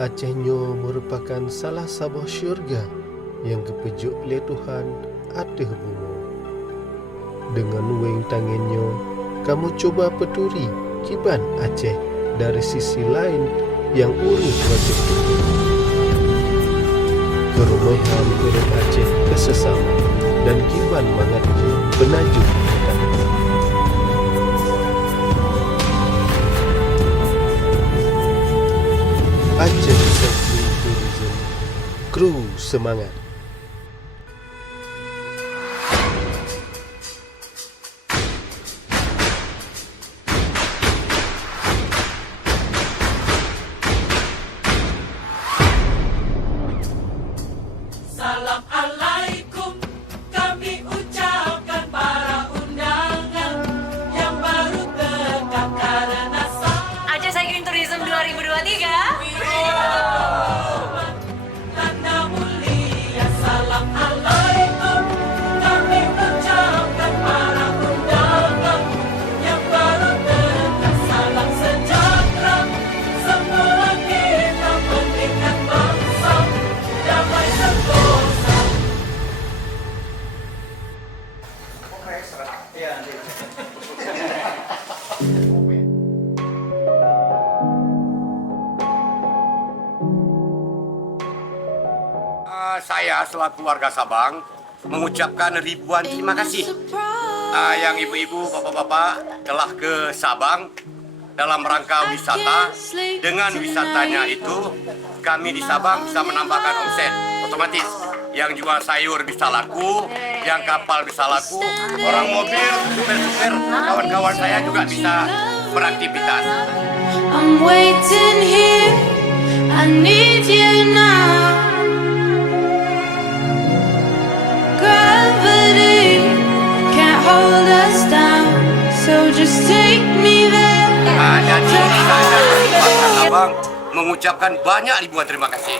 Aceh-Nyo merupakan salah sebuah syurga yang kepejuk oleh Tuhan atas bumi. Dengan weng tangannya, kamu coba peturi kiban Aceh dari sisi lain yang urus wajah itu. Kerumahan orang Aceh kesesama dan kiban mangat penaju kita. Aceh Safari Tourism, kru semangat. Salam alaikum, kami ucapkan para undangan yang baru tegak karena Aceh Cycling Tourism 2023. tanda mulia. Salam alaikum, kami ucapkan para undangan yang baru tegak. Salam sejahtera, semua kita pentingkan bangsa, damai sentosa. Saya selaku warga Sabang mengucapkan ribuan terima kasih yang ibu-ibu, bapak-bapak telah ke Sabang dalam rangka wisata. Dengan wisatanya itu kami di Sabang bisa menambahkan omset otomatis. Yang jual sayur bisa laku, yang kapal bisa laku, orang mobil, supir-supir, kawan-kawan saya juga bisa beraktivitas. I'm waiting here, I need you now. Gravity can't hold us down, so just take me there. Jadi saya dari Abang mengucapkan banyak ribuan terima kasih.